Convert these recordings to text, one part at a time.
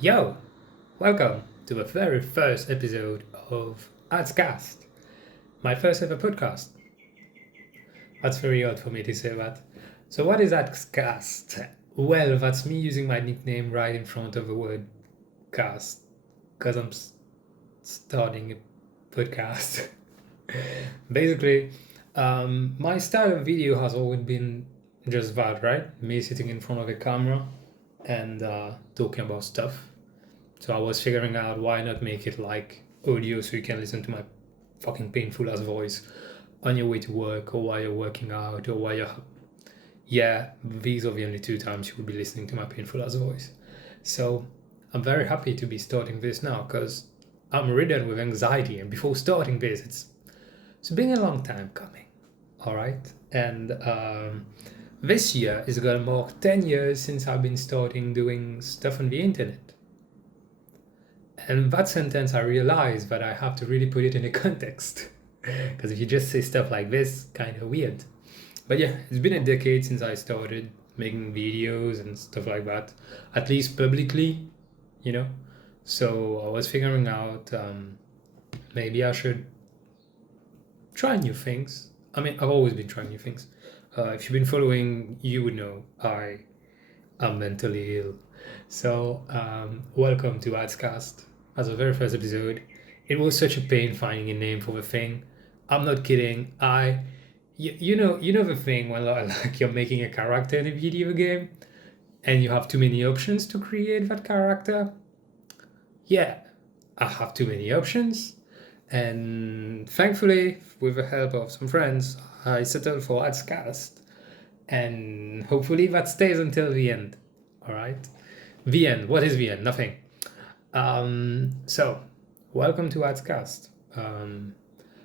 Yo, welcome to the very first episode of Adscast, my first ever podcast. That's very odd for me to say that. So, what is Adscast? Well, that's me using my nickname right in front of the word cast because I'm starting a podcast. Basically, my style of video has always been just that, right? Me sitting in front of a camera and talking about stuff. So I was figuring out why not make it like audio so you can listen to my fucking painful ass voice on your way to work or while you're working out or while you're. Yeah, these are the only two times you will be listening to my painful ass voice. So I'm very happy to be starting this now because I'm ridden with anxiety, and before starting this, it's been a long time coming. All right, and this year is gonna mark 10 years since I've been starting doing stuff on the internet. And that sentence, I realized that I have to really put it in a context. Because if you just say stuff like this, kind of weird. But yeah, it's been a decade since I started making videos and stuff like that, at least publicly, you know. So I was figuring out maybe I should try new things. I mean, I've always been trying new things. If you've been following, you would know I am mentally ill. So welcome to Adscast. As the very first episode, it was such a pain finding a name for the thing. I'm not kidding. You know the thing when like you're making a character in a video game, and you have too many options to create that character. Yeah, I have too many options, and thankfully, with the help of some friends, I settled for Adscast, and hopefully that stays until the end. All right, the end. What is the end? Nothing. So, welcome to Adscast.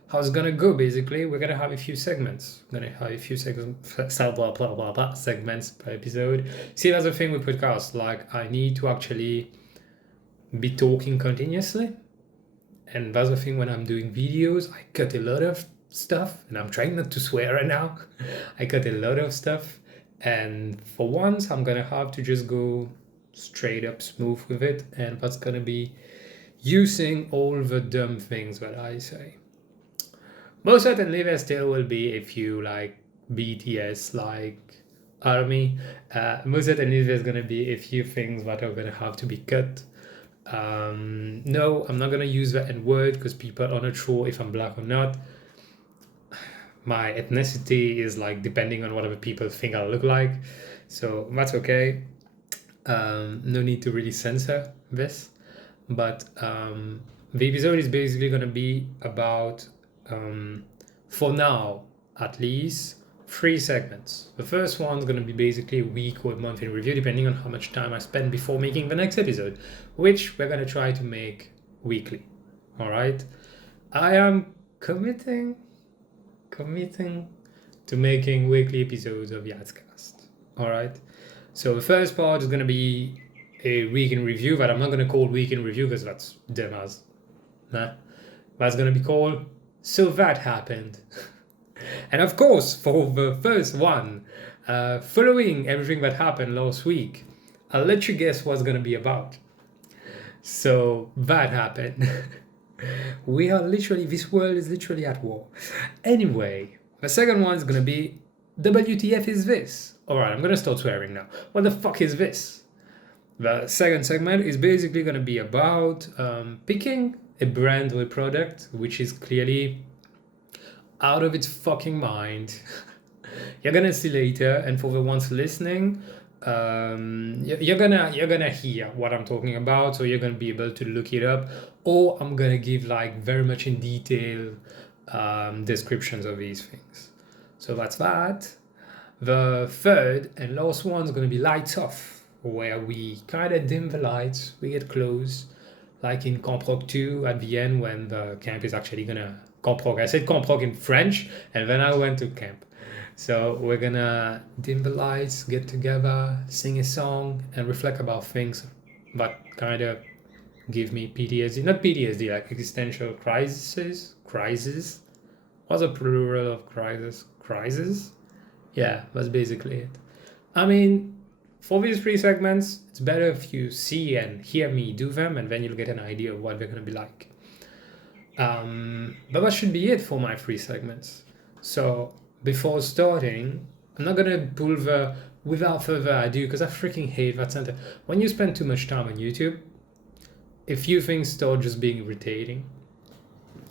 How's it gonna go? Basically, we're gonna have a few segments. We're gonna have a few segments, segments per episode. See, that's the thing with podcasts. Like, I need to actually be talking continuously, and that's the thing when I'm doing videos. I cut a lot of stuff, and I'm trying not to swear right now. I cut a lot of stuff, and for once, I'm gonna have to just go straight up smooth with it, and that's gonna be using all the dumb things that I say. Most certainly there still will be a few like BTS like army. Most certainly there's gonna be a few things that are gonna have to be cut. No, I'm not gonna use the N word because people are not sure if I'm black or not. My ethnicity is like depending on whatever people think I look like, so that's okay. No need to really censor this, but the episode is basically going to be about, for now at least, three segments. The first one's going to be basically a week or a month in review, depending on how much time I spend before making the next episode, which we're going to try to make weekly. All right, I am committing to making weekly episodes of Adscast. All right. So the first part is going to be a week in review that I'm not going to call week in review because that's dumb as. Nah. That's going to be called So That Happened. And of course, for the first one, following everything that happened last week, I'll let you guess what's going to be about. So that happened. This world is literally at war. Anyway, the second one is going to be WTF is this? Alright, I'm going to start swearing now. What the fuck is this? The second segment is basically going to be about picking a brand or a product which is clearly out of its fucking mind. You're going to see later, and for the ones listening, you're gonna hear what I'm talking about, so you're gonna be able to look it up, or I'm gonna give like very much in detail descriptions of these things. So that's that. The third and last one is gonna be lights off, where we kind of dim the lights, we get close, like in Camp Rock 2 at the end when the camp is actually gonna Camp Rock. I said Camp Rock in French, and then I went to camp. So we're gonna dim the lights, get together, sing a song, and reflect about things that kind of give me PTSD. Not PTSD, like existential crises. Crisis? What's a plural of crisis? Crisis? Yeah, that's basically it. I mean, for these 3 segments, it's better if you see and hear me do them, and then you'll get an idea of what they're going to be like. But that should be it for my 3 segments. So before starting, I'm not going to pull the without further ado, because I freaking hate that sentence. When you spend too much time on YouTube, a few things start just being irritating.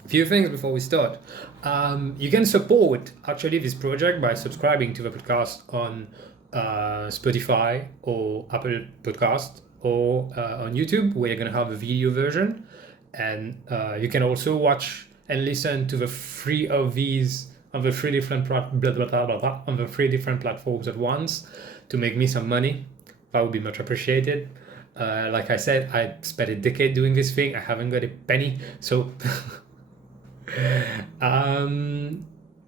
A few things before we start. You can support actually this project by subscribing to the podcast on Spotify or Apple Podcast or on YouTube, where you're going to have a video version. And you can also watch and listen to the 3 of these on the 3 different on the 3 different platforms at once to make me some money. That would be much appreciated. Like I said, I spent a decade doing this thing. I haven't got a penny. So,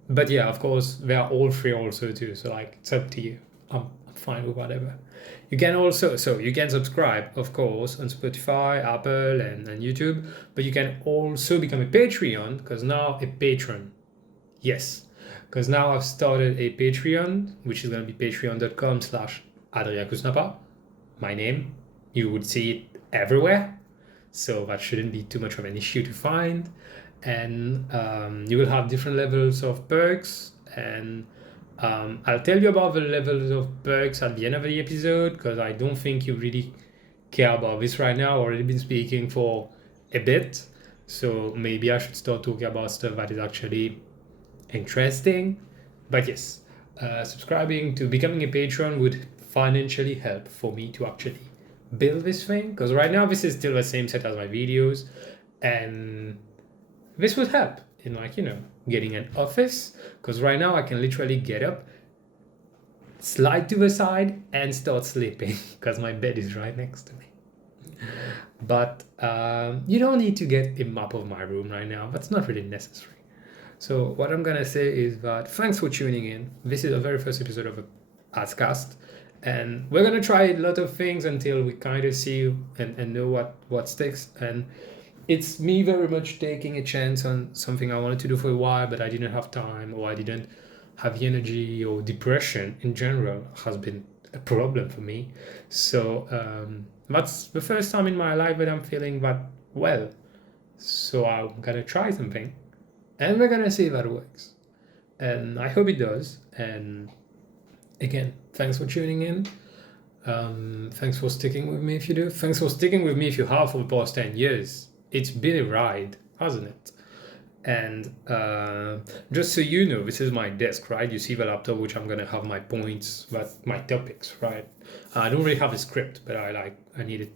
but yeah, of course, they are all free also too. So like, it's up to you. I'm fine with whatever. You can also, so you can subscribe, of course, on Spotify, Apple, and YouTube. But you can also become a Patreon, because now a patron. Yes, because now I've started a Patreon, which is going to be patreon.com/AdriaKusnapa. My name. You would see it everywhere. So that shouldn't be too much of an issue to find. And you will have different levels of perks. And I'll tell you about the levels of perks at the end of the episode, because I don't think you really care about this right now. I've already been speaking for a bit. So maybe I should start talking about stuff that is actually interesting. But yes, subscribing to becoming a patron would financially help for me to actually build this thing, because right now this is still the same set as my videos, and this would help in, like, getting an office, because right now I can literally get up, slide to the side, and start sleeping because my bed is right next to me. But you don't need to get a map of my room right now. That's not really necessary. So what I'm gonna say is that thanks for tuning in. This is the very first episode of Adscast, and we're gonna try a lot of things until we kind of see and know what sticks. And it's me very much taking a chance on something I wanted to do for a while, but I didn't have time, or I didn't have the energy, or depression in general has been a problem for me. So that's the first time in my life that I'm feeling that well. So I'm gonna try something, and we're gonna see if that works. And I hope it does. And again, thanks for tuning in. Thanks for sticking with me if you do. Thanks for sticking with me if you have for the past 10 years. It's been a ride, hasn't it? And just so you know, this is my desk, right? You see the laptop, which I'm gonna have my points, my topics, right? I don't really have a script, but I need a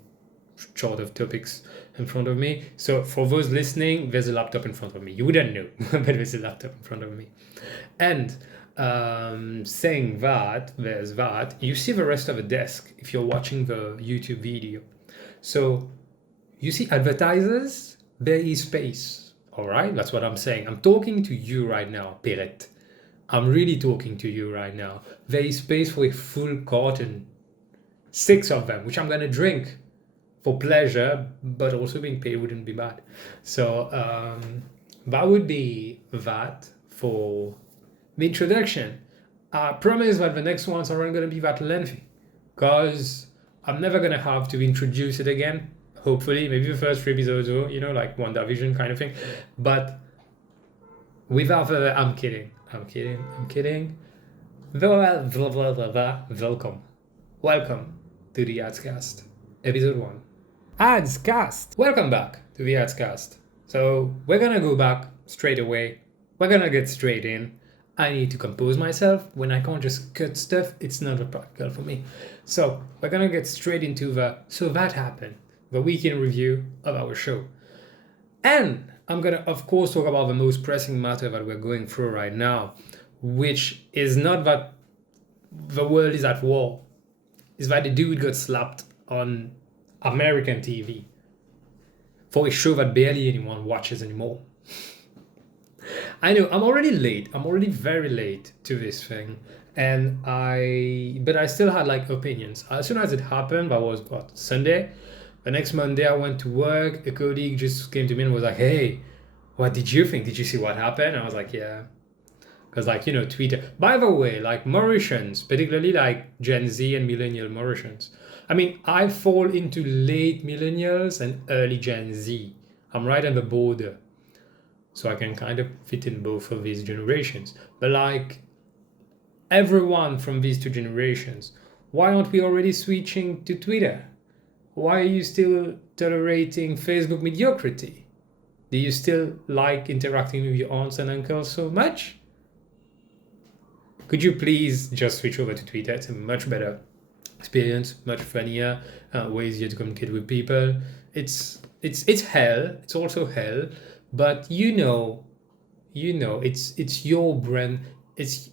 chart of topics in front of me. So for those listening, there's a laptop in front of me. You wouldn't know, but there's a laptop in front of me. And saying that, there's that. You see the rest of the desk if you're watching the YouTube video. So you see advertisers, there is space. All right, that's what I'm saying. I'm talking to you right now, Perrette. I'm really talking to you right now. There is space for a full carton, 6 of them, which I'm gonna drink for pleasure, but also being paid wouldn't be bad. So that would be that for the introduction. I promise that the next ones aren't gonna be that lengthy, because I'm never gonna have to introduce it again. Hopefully, maybe the first 3 episodes, or like WandaVision kind of thing. But without further, I'm kidding. Welcome to the Adscast, episode 1. Adscast. Welcome back to the Adscast. So we're gonna go back straight away. We're gonna get straight in. I need to compose myself. When I can't just cut stuff, it's not practical for me. So we're gonna get straight into so that happened. The weekend review of our show. And I'm going to, of course, talk about the most pressing matter that we're going through right now, which is not that the world is at war. It's that the dude got slapped on American TV for a show that barely anyone watches anymore. I know, I'm already late. I'm already very late to this thing. But I still had opinions. As soon as it happened, that was Sunday. The next Monday, I went to work. A colleague just came to me and was like, "Hey, what did you think? Did you see what happened?" I was like, "Yeah." Because, like, you know, Twitter. By the way, like Mauritians, particularly like Gen Z and millennial Mauritians. I mean, I fall into late millennials and early Gen Z. I'm right on the border. So I can kind of fit in both of these generations. But like everyone from these two generations, why aren't we already switching to Twitter? Why are you still tolerating Facebook mediocrity? Do you still like interacting with your aunts and uncles so much? Could you please just switch over to Twitter? It's a much better experience, much funnier, way easier to communicate with people. It's hell. It's also hell, but you know, it's your brand. It's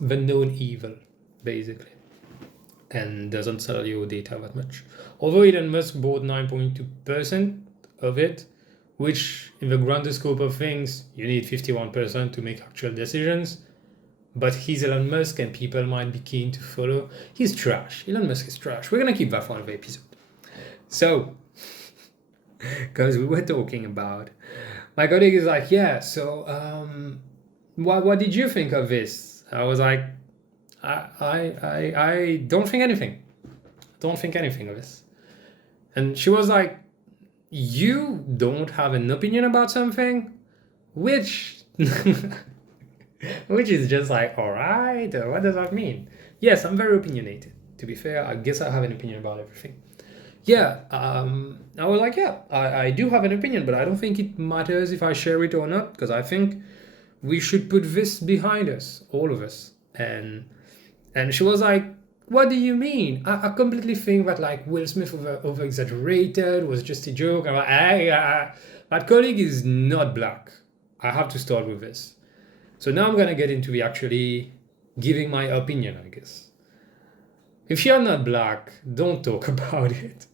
the known evil, basically, and doesn't sell your data that much. Although Elon Musk bought 9.2% of it, which in the grander scope of things, you need 51% to make actual decisions. But he's Elon Musk and people might be keen to follow. He's trash. Elon Musk is trash. We're going to keep that for another episode. So, because we were talking about, my colleague is like, yeah, so what did you think of this? I was like, I don't think anything. Don't think anything of this. And she was like, you don't have an opinion about something? Which... Which is just like, all right, what does that mean? Yes, I'm very opinionated. To be fair, I guess I have an opinion about everything. Yeah, I was like, yeah, I do have an opinion, but I don't think it matters if I share it or not, because I think we should put this behind us, all of us. And she was like, what do you mean? I completely think that like Will Smith over exaggerated, was just a joke. I'm like, that colleague is not black. I have to start with this. So now I'm going to get into the actually giving my opinion, I guess. If you're not black, don't talk about it.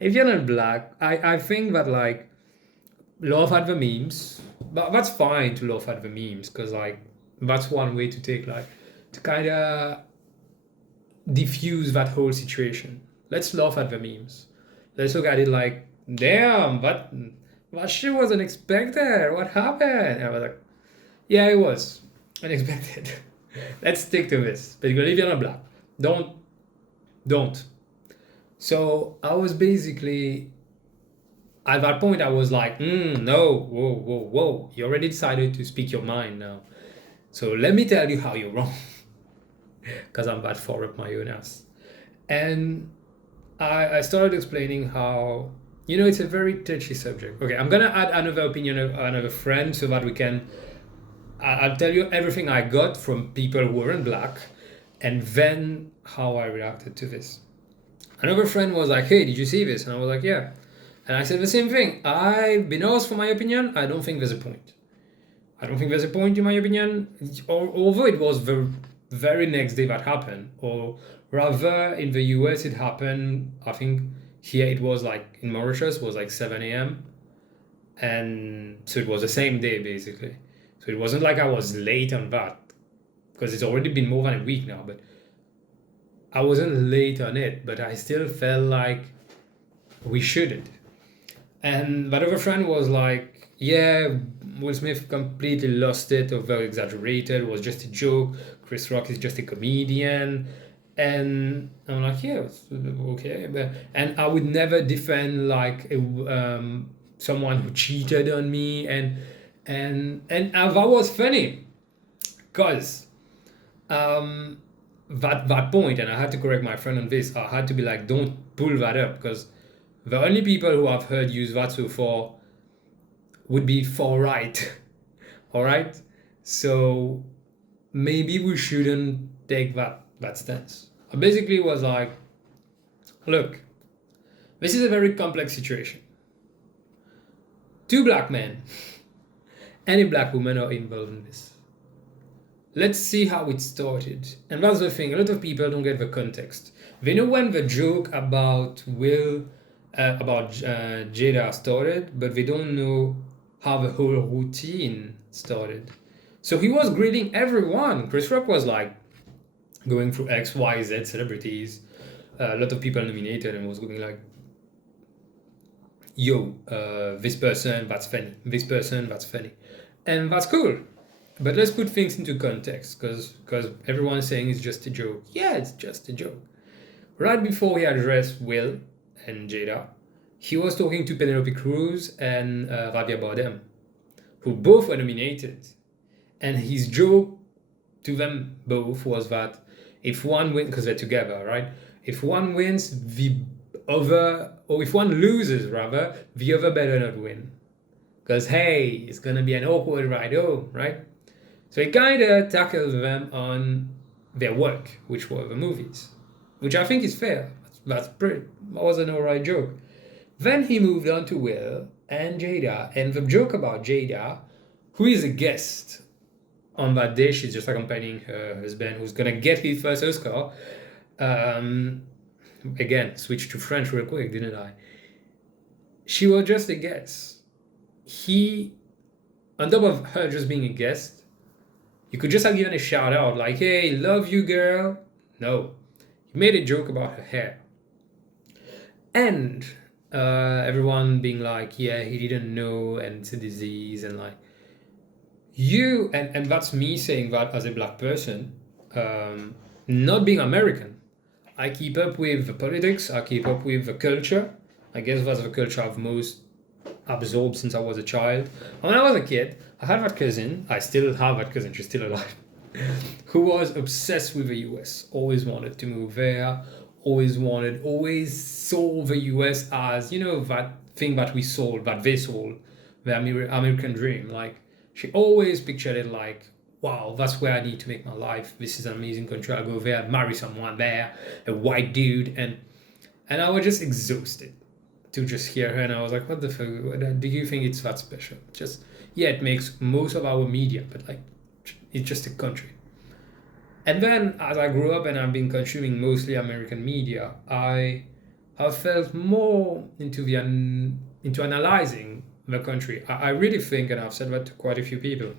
If you're not black, I think that like laugh at the memes, but that's fine to laugh at the memes because like that's one way to take like to kind of diffuse that whole situation. Let's laugh at the memes. Let's look at it like, damn, that shit was unexpected. What happened? And I was like, yeah, it was unexpected. Let's stick to this. Particularly if you're not black. Don't. So I was basically, at that point, I was like, no, whoa. You already decided to speak your mind now. So let me tell you how you're wrong. Because I'm that far up my own ass. And I started explaining how, you know, it's a very touchy subject. Okay, I'm going to add another opinion of another friend so that we can... I'll tell you everything I got from people who weren't black and then how I reacted to this. Another friend was like, hey, did you see this? And I was like, yeah. And I said the same thing. I've been asked for my opinion. I don't think there's a point. I don't think there's a point in my opinion. Although it was the very next day that happened. Or rather, in the US, it happened, I think here it was like, in Mauritius, it was like 7 a.m. And so it was the same day, basically. So it wasn't like I was late on that, because it's already been more than a week now, but I wasn't late on it, but I still felt like we shouldn't. And that other friend was like, yeah, Will Smith completely lost it, over exaggerated, it was just a joke, Chris Rock is just a comedian. And I'm like, yeah, okay. And I would never defend like someone who cheated on me, and that was funny, because that point, and I had to correct my friend on this, I had to be like, don't pull that up, because the only people who I've heard use that so far would be far right. All right, so maybe we shouldn't take that stance. I basically was like, look, this is a very complex situation. Two black men, any black women are involved in this. Let's see how it started. And that's the thing, a lot of people don't get the context. They know when the joke about Jada started, but they don't know how the whole routine started. So he was grilling everyone. Chris Rock was like going through X, Y, Z celebrities. A lot of people nominated, and was going like, yo, this person, that's funny. This person, that's funny. And that's cool. But let's put things into context, because everyone's saying it's just a joke. Yeah, it's just a joke. Right before he addressed Will and Jada, he was talking to Penelope Cruz and Javier Bardem, who both were nominated. And his joke to them both was that if one wins, because they're together, right? If one wins, the other, or if one loses rather, the other better not win. Because hey, it's gonna be an awkward ride home, right? So he kind of tackled them on their work, which were the movies, which I think is fair. That was an alright joke. Then he moved on to Will and Jada, and the joke about Jada, who is a guest on that day, she's just accompanying her husband, who's gonna get his first Oscar. Again, switch to French real quick, didn't I? She was just a guest. He, on top of her just being a guest, you could just have given a shout out like, hey, love you, girl. No. He made a joke about her hair. And everyone being like, yeah, he didn't know, and it's a disease, and like, you, and that's me saying that as a black person, not being American. I keep up with the politics, I keep up with the culture. I guess that's the culture I've most absorbed since I was a child. When I was a kid, I had that cousin, I still have that cousin, she's still alive, who was obsessed with the US, always wanted to move there, always saw the US as, you know, that thing that we sold, that they sold, the American dream. Like, she always pictured it like, wow, that's where I need to make my life. This is an amazing country. I'll go there, marry someone there, a white dude, and I was just exhausted to just hear her, and I was like, what the fuck, do you think it's that special? Just, yeah, it makes most of our media, but like, it's just a country. And then as I grew up and I've been consuming mostly American media, I have felt more into analyzing the country. I really think, and I've said that to quite a few people,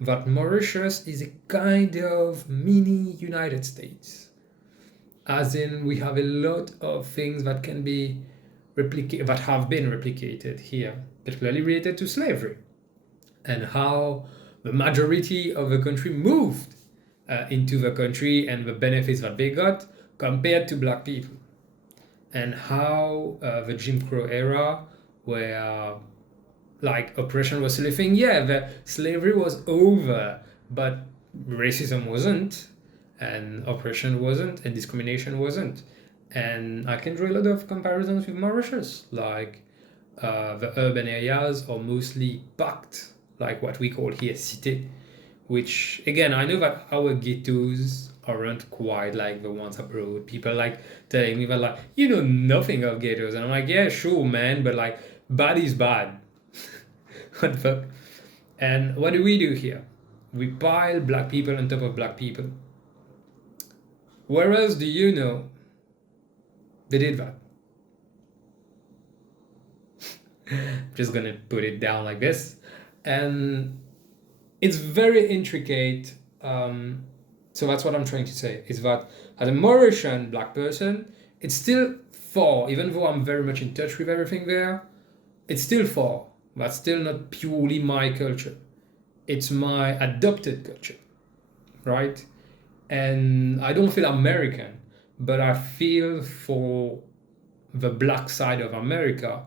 that Mauritius is a kind of mini United States. As in, we have a lot of things that can be that have been replicated here, particularly related to slavery, and how the majority of the country moved into the country and the benefits that they got compared to black people, and how the Jim Crow era, where like oppression was still a thing. Yeah, the slavery was over, but racism wasn't, and oppression wasn't, and discrimination wasn't. And I can draw a lot of comparisons with Mauritius, like the urban areas are mostly packed, like what we call here cité, which again, I know that our ghettos aren't quite like the ones abroad. People like telling me that like, you know nothing of ghettos, and I'm like, yeah, sure, man, but like bad is bad. What the fuck? And what do we do here? We pile black people on top of black people. Where else do you know they did that? Just gonna put it down like this. And it's very intricate. So that's what I'm trying to say, is that as a Mauritian black person, it's still far, even though I'm very much in touch with everything there, it's still far. That's still not purely my culture. It's my adopted culture, right? And I don't feel American, but I feel for the black side of America,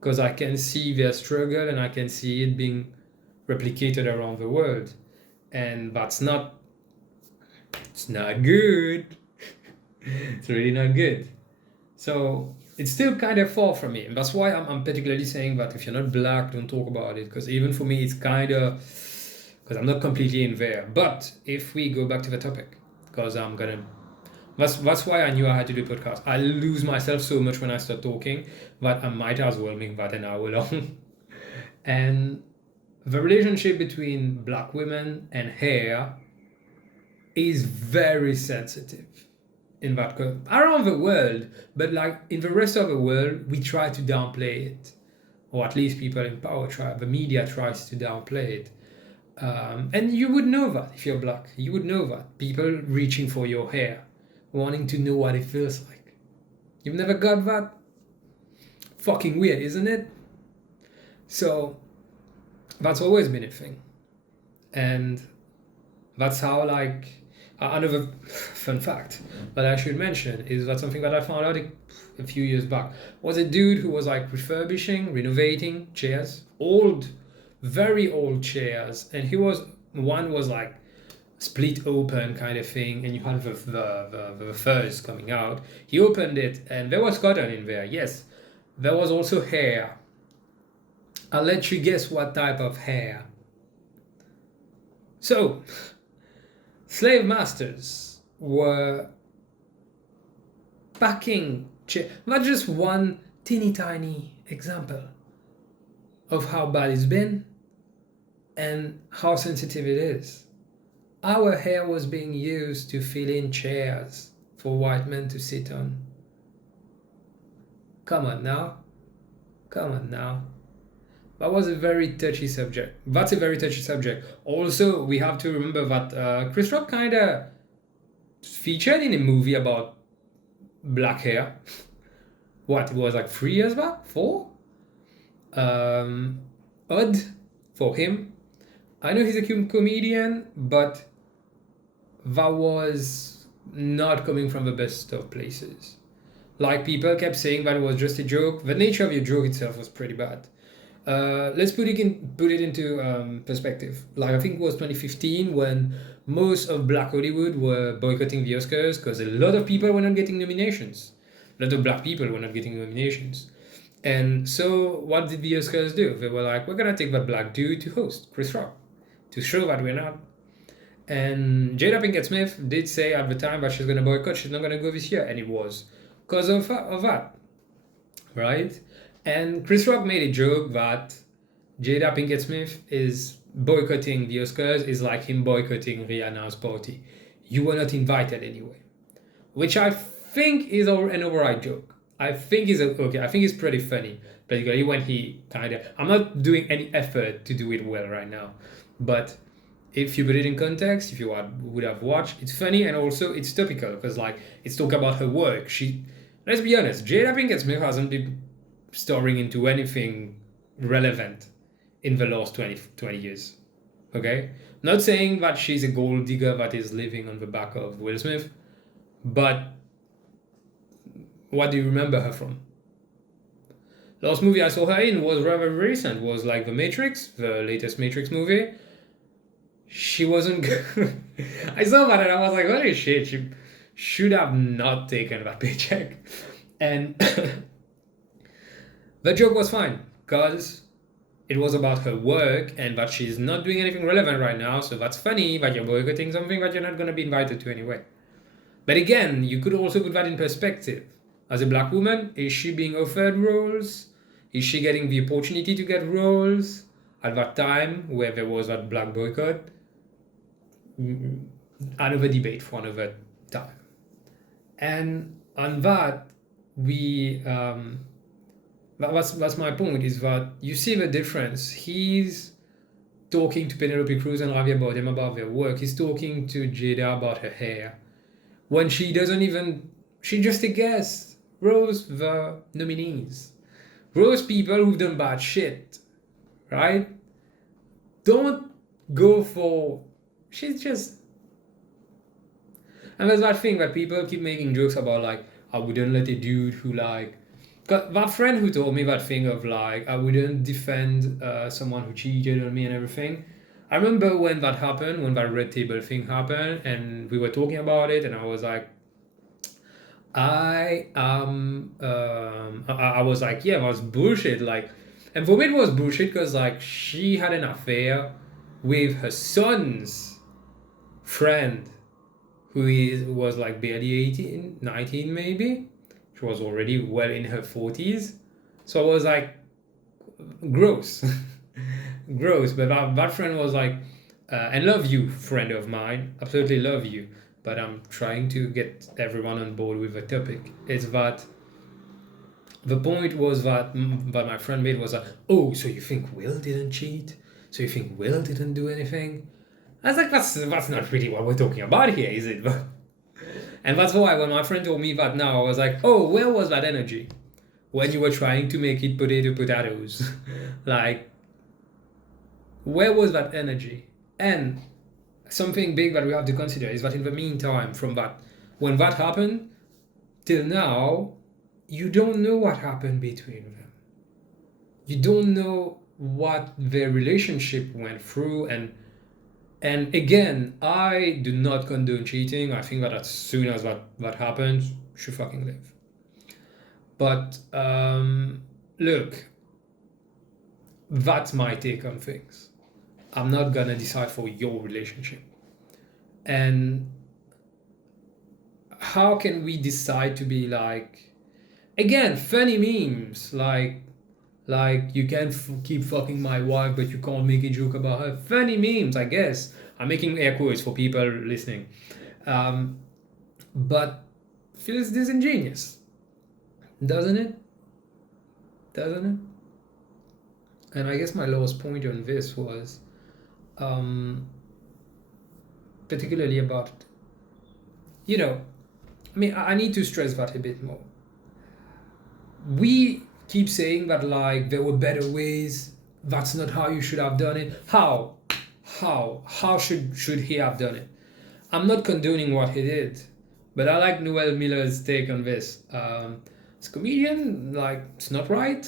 because I can see their struggle and I can see it being replicated around the world. And it's not good. It's really not good. So it's still kind of far from me. And that's why I'm particularly saying that if you're not black, don't talk about it. Because even for me, it's kind of, because I'm not completely in there. But if we go back to the topic, because that's why I knew I had to do a podcast. I lose myself so much when I start talking that I might as well make that an hour long. And the relationship between black women and hair is very sensitive in that around the world, but like in the rest of the world, we try to downplay it, or at least people in power try. The media tries to downplay it, and you would know that if you're black. You would know that people reaching for your hair, wanting to know what it feels like. You've never got that? Fucking weird, isn't it? So that's always been a thing. And that's how, like, another fun fact that I should mention is that something that I found out a few years back was a dude who was like refurbishing, renovating chairs, old, very old chairs, and one was like split open kind of thing, and you had the furs coming out. He opened it, and there was cotton in there. Yes, there was also hair. I'll let you guess what type of hair. So, slave masters were packing chairs. Not just one teeny tiny example of how bad it's been and how sensitive it is. Our hair was being used to fill in chairs for white men to sit on. Come on now. Come on now. That was a very touchy subject. That's a very touchy subject. Also, we have to remember that Chris Rock kind of featured in a movie about black hair. What, it was like 3 years back? 4? Odd for him. I know he's a comedian, but that was not coming from the best of places. Like, people kept saying that it was just a joke. The nature of your joke itself was pretty bad. Let's put it into perspective. Like, I think it was 2015 when most of Black Hollywood were boycotting the Oscars because a lot of people were not getting nominations. A lot of black people were not getting nominations. And so what did the Oscars do? They were like, we're gonna take that black dude to host, Chris Rock, to show that we're not. And Jada Pinkett Smith did say at the time that she's gonna boycott, she's not gonna go this year, and it was because of that, right? And Chris Rock made a joke that Jada Pinkett Smith is boycotting the Oscars is like him boycotting Rihanna's party. You were not invited anyway. Which I think is an alright joke. I think it's pretty funny. Particularly when he I'm not doing any effort to do it well right now. But if you put it in context, if you would have watched, it's funny and also it's topical because like it's talk about her work. Let's be honest, Jada Pinkett Smith hasn't been starring into anything relevant in the last 20 years. Okay? Not saying that she's a gold digger that is living on the back of Will Smith, but what do you remember her from? Last movie I saw her in was rather recent, was like The Matrix, the latest Matrix movie. She wasn't good. I saw that and I was like, holy shit, she should have not taken that paycheck. And the joke was fine because it was about her work and that she's not doing anything relevant right now. So that's funny that you're boycotting something that you're not going to be invited to anyway. But again, you could also put that in perspective. As a black woman, is she being offered roles? Is she getting the opportunity to get roles at that time where there was that black boycott? Another debate for another time. And on that, that's my point, is that you see the difference. He's talking to Penelope Cruz and Javier Bardem about their work. He's talking to Jada about her hair. When she just a guest. Roast the nominees. Roast people who've done bad shit. Right? Don't go for... She's just... And there's that thing that people keep making jokes about, like, I wouldn't let a dude who, like... That friend who told me that thing of, like, I wouldn't defend someone who cheated on me and everything. I remember when that happened, when that red table thing happened, and we were talking about it, and I was like, I was like, yeah, it was bullshit. Like, and for me it was bullshit because like she had an affair with her son's friend, who was like barely 18, 19 maybe. She was already well in her 40s. So I was like, gross, gross. But that friend was like, and love you, friend of mine, absolutely love you. But I'm trying to get everyone on board with the topic. It's that the point was that my friend made was that, oh, so you think Will didn't cheat? So you think Will didn't do anything? I was like, that's not really what we're talking about here, is it? And that's why when my friend told me that now, I was like, oh, where was that energy? When you were trying to make it potatoes. Like, where was that energy? And something big that we have to consider is that in the meantime, from that, when that happened till now, you don't know what happened between them. You don't know what their relationship went through, and again, I do not condone cheating. I think that as soon as that happens, you should fucking live. But look, that's my take on things. I'm not gonna decide for your relationship. And how can we decide to be like, again, funny memes like you can keep fucking my wife, but you can't make a joke about her. Funny memes, I guess. I'm making air quotes for people listening. But feels disingenuous, doesn't it? Doesn't it? And I guess my last point on this was particularly about, you know, I mean, I need to stress that a bit more. We keep saying that like there were better ways. That's not how you should have done it. How should he have done it? I'm not condoning what he did, but I like Noel Miller's take on this. As a comedian, like, it's not right,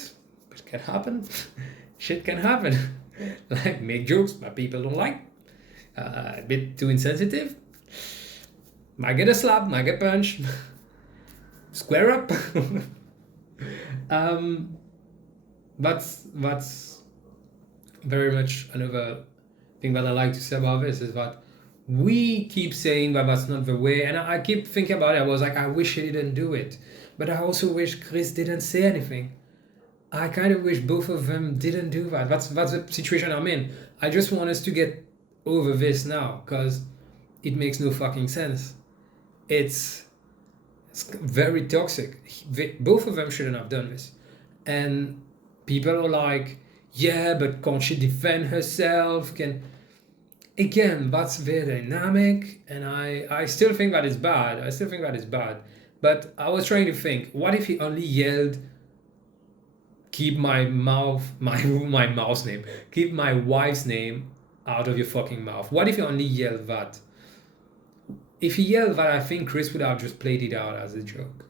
but it can happen. Shit can happen. Like, make jokes that people don't like. A bit too insensitive. Might get a slap, might get punched. Square up. That's very much another thing that I like to say about this is that we keep saying that that's not the way, and I keep thinking about it. I was like, I wish he didn't do it, but I also wish Chris didn't say anything. I kind of wish both of them didn't do that. That's the situation I'm in. I just want us to get over this now, because it makes no fucking sense. It's very toxic. Both of them shouldn't have done this. And people are like, yeah, but can't she defend herself? Again, that's their dynamic, and I still think that is bad. But I was trying to think, what if he only yelled, keep my wife's name out of your fucking mouth? What if he only yelled that? If he yelled that, I think Chris would have just played it out as a joke.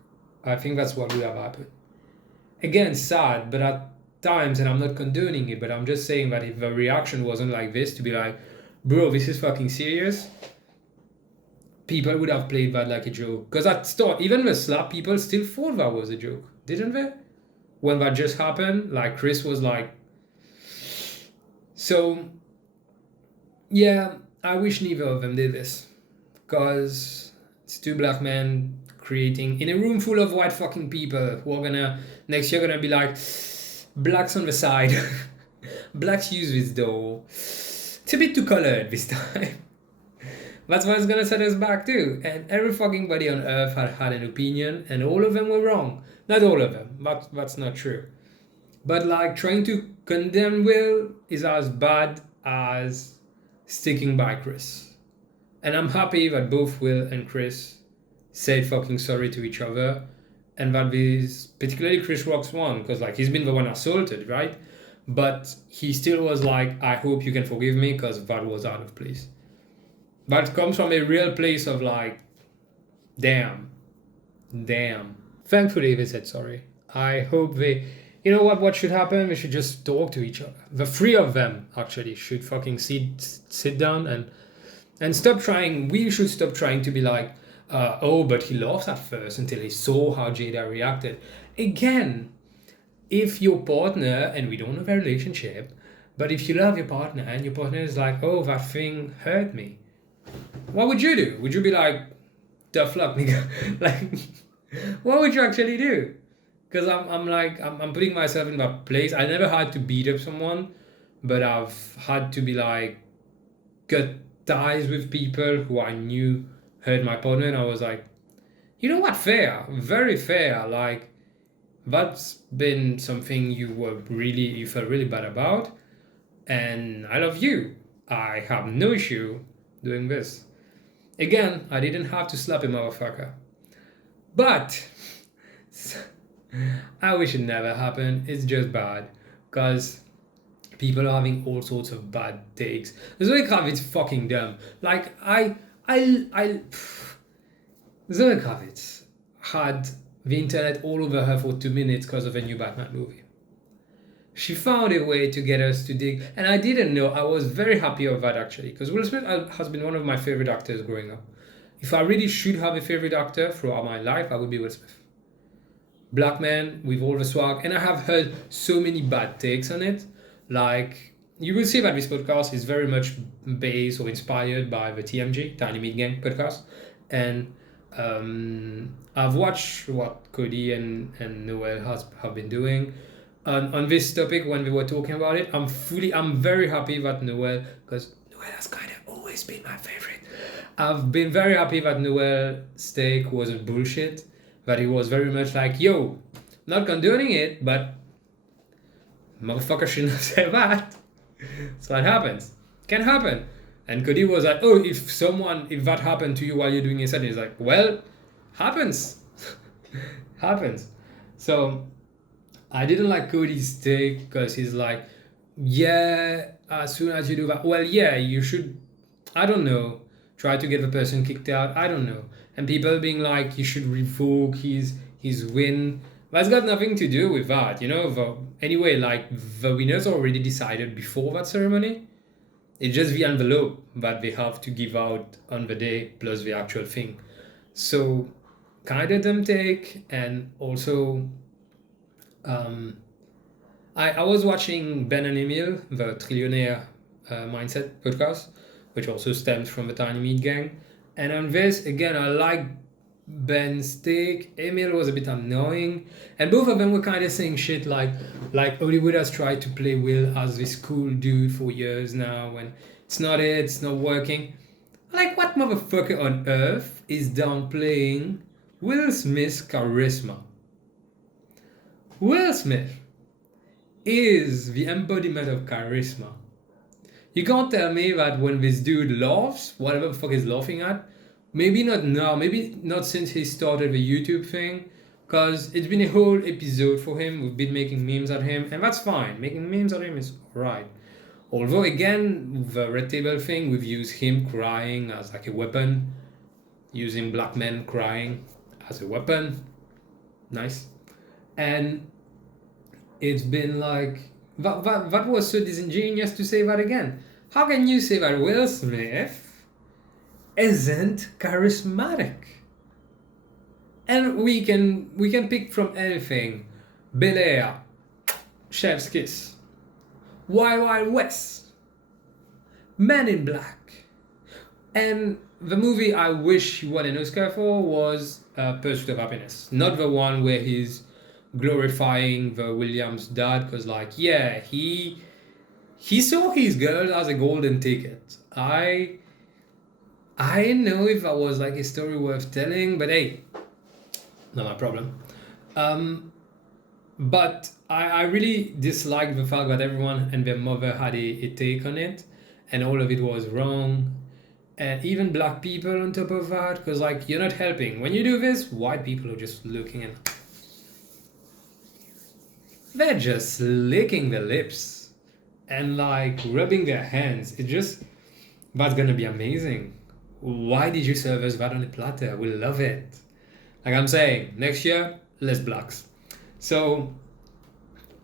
I think that's what would have happened. Again, sad, but at times, and I'm not condoning it, but I'm just saying that if the reaction wasn't like this, to be like, bro, this is fucking serious, people would have played that like a joke. Because at start, even the slap, people still thought that was a joke, didn't they? When that just happened, like, Chris was like... So, yeah, I wish neither of them did this. Because it's two black men creating in a room full of white fucking people who are gonna next year gonna be like, blacks on the side. Blacks use this though. It's a bit too colored this time. That's what's gonna set us back too. And every fucking body on earth had an opinion, and all of them were wrong. Not all of them. That's not true. But like, trying to condemn Will is as bad as sticking by Chris. And I'm happy that both Will and Chris said fucking sorry to each other, and that this, particularly Chris Rock's one, because like, he's been the one assaulted, right? But he still was like, I hope you can forgive me, because that was out of place. That comes from a real place of like, damn. Thankfully they said sorry. I hope they, you know what should happen? They should just talk to each other. The three of them actually should fucking sit down and stop trying. We should stop trying to be like, oh, but he laughed at first until he saw how Jada reacted. Again, if your partner, and we don't have a relationship, but if you love your partner and your partner is like, oh, that thing hurt me, what would you do? Would you be like, tough luck, nigga? Like, what would you actually do? Because I'm putting myself in that place. I never had to beat up someone, but I've had to be like, cut ties with people who I knew hurt my partner, and I was like, you know what, fair, very fair. Like, that's been something you felt really bad about, and I love you. I have no issue doing this. Again, I didn't have to slap a motherfucker, but I wish it never happened. It's just bad, because People are having all sorts of bad takes. Zoe Kravitz fucking dumb. Like Zoe Kravitz had the internet all over her for 2 minutes because of a new Batman movie. She found a way to get us to dig, and I didn't know. I was very happy of that actually, because Will Smith has been one of my favorite actors growing up. If I really should have a favorite actor throughout my life, I would be Will Smith. Black man with all the swag, and I have heard so many bad takes on it. Like, you will see that this podcast is very much based or inspired by the TMG, Tiny Meat Gang podcast. And I've watched what Cody and Noel have been doing on this topic when we were talking about it. I'm very happy that Noel, because Noel has kind of always been my favorite. I've been very happy that Noel's take wasn't bullshit, that he was very much like, yo, not condoning it, but motherfucker shouldn't have said that. So it happens. Can happen. And Cody was like, oh, if that happened to you while you're doing a set, he's like, well, happens. Happens. So I didn't like Cody's take because he's like, yeah, as soon as you do that, well, yeah, you should, I don't know, try to get the person kicked out. I don't know. And people being like, you should revoke his win. That's got nothing to do with that, you know. Anyway, like, the winners already decided before that ceremony. It's just the envelope that they have to give out on the day plus the actual thing. So, kind of dumb take. And also, I was watching Ben and Emil, the Trillionaire Mindset podcast, which also stems from the Tiny Meat Gang. And on this, again, I like Ben's take. Emil was a bit annoying, and both of them were kind of saying shit like Hollywood has tried to play Will as this cool dude for years now, and it's not working. Like, what motherfucker on earth is downplaying Will Smith's charisma? Will Smith is the embodiment of charisma. You can't tell me that when this dude laughs, whatever the fuck he's laughing at, maybe not now, maybe not since he started the YouTube thing, because it's been a whole episode for him. We've been making memes at him, and that's fine. Making memes at him is alright. Although, again, the Red Table thing, we've used him crying as like a weapon, using black men crying as a weapon. Nice. And it's been like, that was so disingenuous to say that again. How can you say that Will Smith isn't charismatic? And we can pick from anything. Bel Air, Chef's Kiss, Wild Wild West, Men in Black, and the movie I wish he won an Oscar for was Pursuit of Happiness. Not the one where he's glorifying the Williams dad, because like, yeah, he saw his girl as a golden ticket. I didn't know if that was like a story worth telling, but hey, not my problem. But I really dislike the fact that everyone and their mother had a take on it, and all of it was wrong. And even black people on top of that, because like, you're not helping. When you do this, white people are just looking and they're just licking their lips and like rubbing their hands. That's gonna be amazing. Why did you serve us that on a platter? We love it. Like I'm saying, next year, less blacks. So,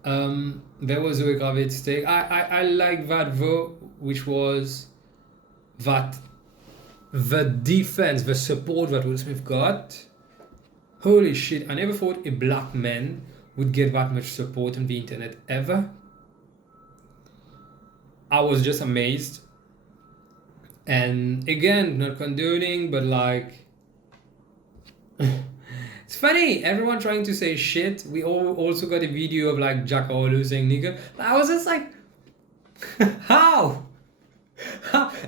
there was Zoe Kravitz's take. I like that though, which was that the defense, the support that Will Smith got. Holy shit, I never thought a black man would get that much support on the internet ever. I was just amazed. And again, not condoning, but like, it's funny, everyone trying to say shit. We all also got a video of like Jack Harlow saying nigger. I was just like, how?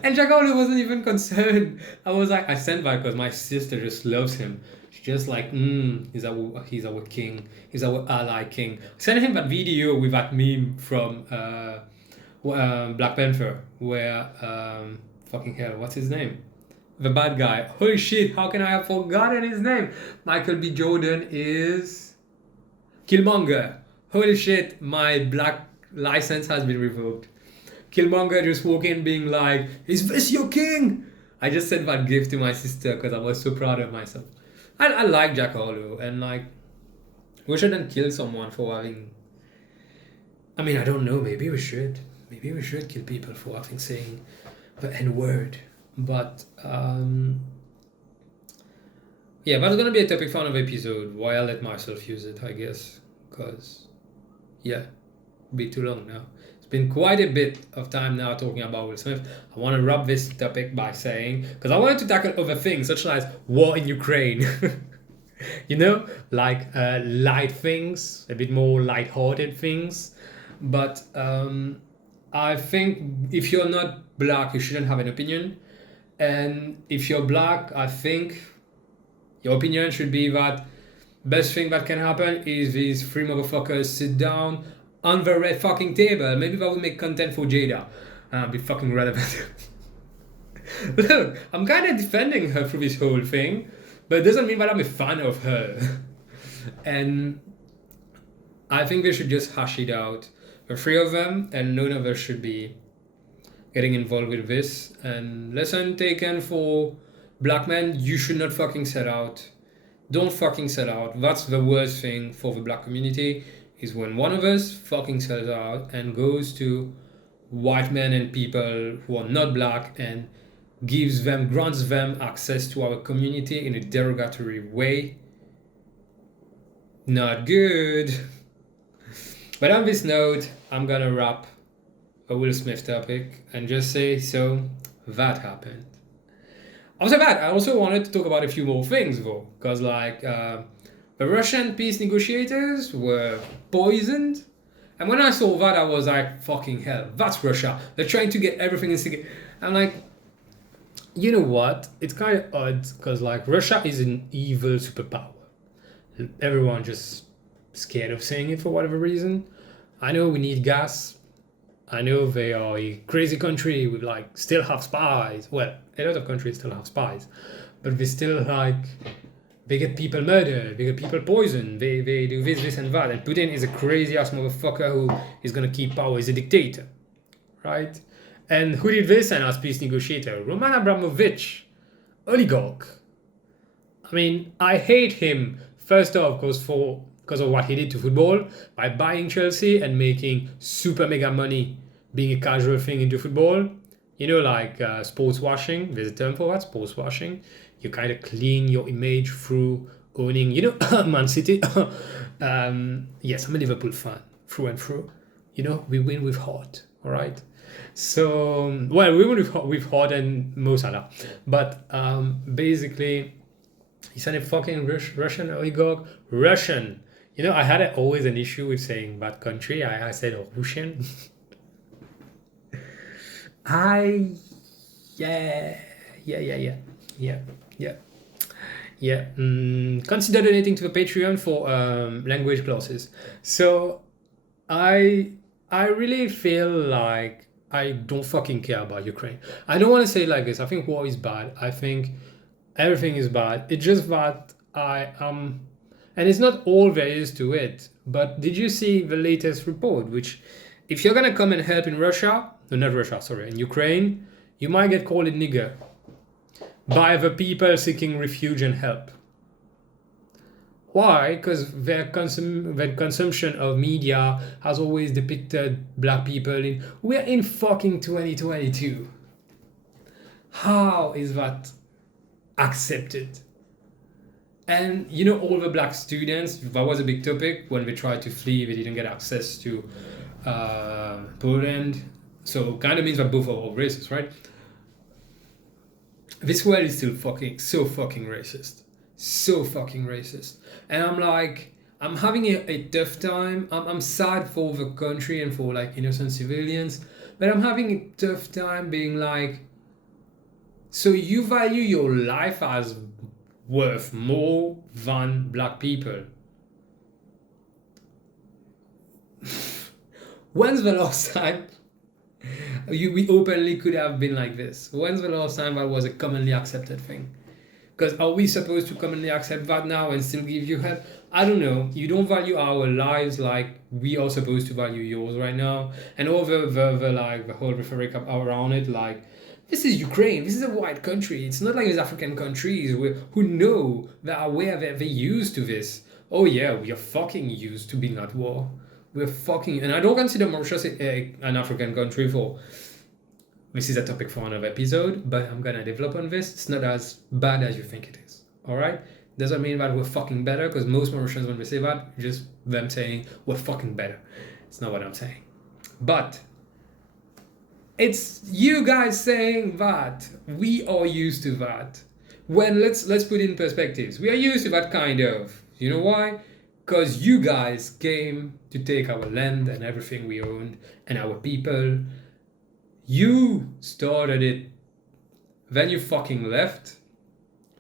And Jack Harlow wasn't even concerned. I was like, I sent that because my sister just loves him. Just like, he's our king, he's our ally king. Send him that video with that meme from Black Panther, where fucking hell, what's his name? The bad guy. Holy shit, how can I have forgotten his name? Michael B. Jordan is Killmonger. Holy shit, my black license has been revoked. Killmonger just walk in being like, is this your king? I just sent that gift to my sister because I was so proud of myself. I like Jack Harlow, and like, we shouldn't kill someone for having... I mean, I don't know, maybe we should. Maybe we should kill people for having saying the N-word. But, yeah, that's gonna be a topic for another episode, why I let myself use it, I guess. Because, yeah, be too long now. It's been quite a bit of time now talking about Will Smith. I want to wrap this topic by saying, because I wanted to tackle other things, such as war in Ukraine. You know, like light things, a bit more light-hearted things. But I think if you're not black, you shouldn't have an opinion. And if you're black, I think your opinion should be that best thing that can happen is these three motherfuckers sit down on the red fucking table. Maybe that will make content for Jada. Be fucking relevant. Look, I'm kind of defending her through this whole thing, but it doesn't mean that I'm a fan of her. And I think they should just hash it out. The three of them, and none of us should be getting involved with this. And lesson taken for black men, you should not fucking sell out. Don't fucking sell out. That's the worst thing for the black community, is when one of us fucking sells out and goes to white men and people who are not black and grants them access to our community in a derogatory way. Not good. But on this note, I'm gonna wrap a Will Smith topic and just say, so that happened. After that, I also wanted to talk about a few more things though, because like the Russian peace negotiators were poisoned, and when I saw that, I was like, fucking hell, that's Russia. They're trying to get everything instigated. I'm like, you know what? It's kind of odd because like Russia is an evil superpower. Everyone just scared of saying it for whatever reason. I know we need gas. I know they are a crazy country with like still have spies. Well, a lot of countries still have spies, but they still like, they get people murdered, they get people poisoned, they do this and that. And Putin is a crazy ass motherfucker who is gonna keep power. He's a dictator, right? And who did this and as peace negotiator? Roman Abramovich, oligarch. I mean, I hate him first off because of what he did to football by buying Chelsea and making super mega money being a casual thing into football. You know, like sports washing. There's a term for that, sports washing. You kind of clean your image through owning, you know, Man City. Yes, I'm a Liverpool fan through and through. You know, we win with heart, all right? So, well, we win with heart and Mo Salah. But basically, he said a fucking Russian oligarch. Russian. You know, I had always an issue with saying that country. I said Russian. Consider donating to the Patreon for language classes. So I really feel like I don't fucking care about Ukraine. I don't want to say it like this. I think war is bad. I think everything is bad. It's just that I am, and it's not all there is to it. But did you see the latest report? Which, if you're gonna come and help in Russia, no, not Russia, sorry, in Ukraine, you might get called a nigger by the people seeking refuge and help. Why? Because their consumption of media has always depicted black people in... We're in fucking 2022. How is that accepted? And you know, all the black students, that was a big topic when they tried to flee, they didn't get access to Poland. So kind of means that both are all racist, right? This world is still so fucking racist. So fucking racist. And I'm like, I'm having a tough time. I'm sad for the country and for like innocent civilians, but I'm having a tough time being like, so you value your life as worth more than black people? When's the last time we openly could have been like this? When's the last time that was a commonly accepted thing? Because are we supposed to commonly accept that now and still give you help? I don't know, you don't value our lives like we are supposed to value yours right now, and all the like the whole rhetoric around it, like this is Ukraine, this is a white country, it's not like these African countries who know, that are aware that they're used to this. Oh yeah, we are fucking used to being at war. We're fucking, and I don't consider Mauritius an African country. For this is a topic for another episode, but I'm gonna develop on this. It's not as bad as you think it is. All right, doesn't mean that we're fucking better, because most Mauritians, when they say that, just them saying we're fucking better. It's not what I'm saying, but it's you guys saying that we are used to that. When let's put it in perspectives, we are used to that kind of. You know why? Because you guys came to take our land and everything we owned and our people. You started it, then you fucking left.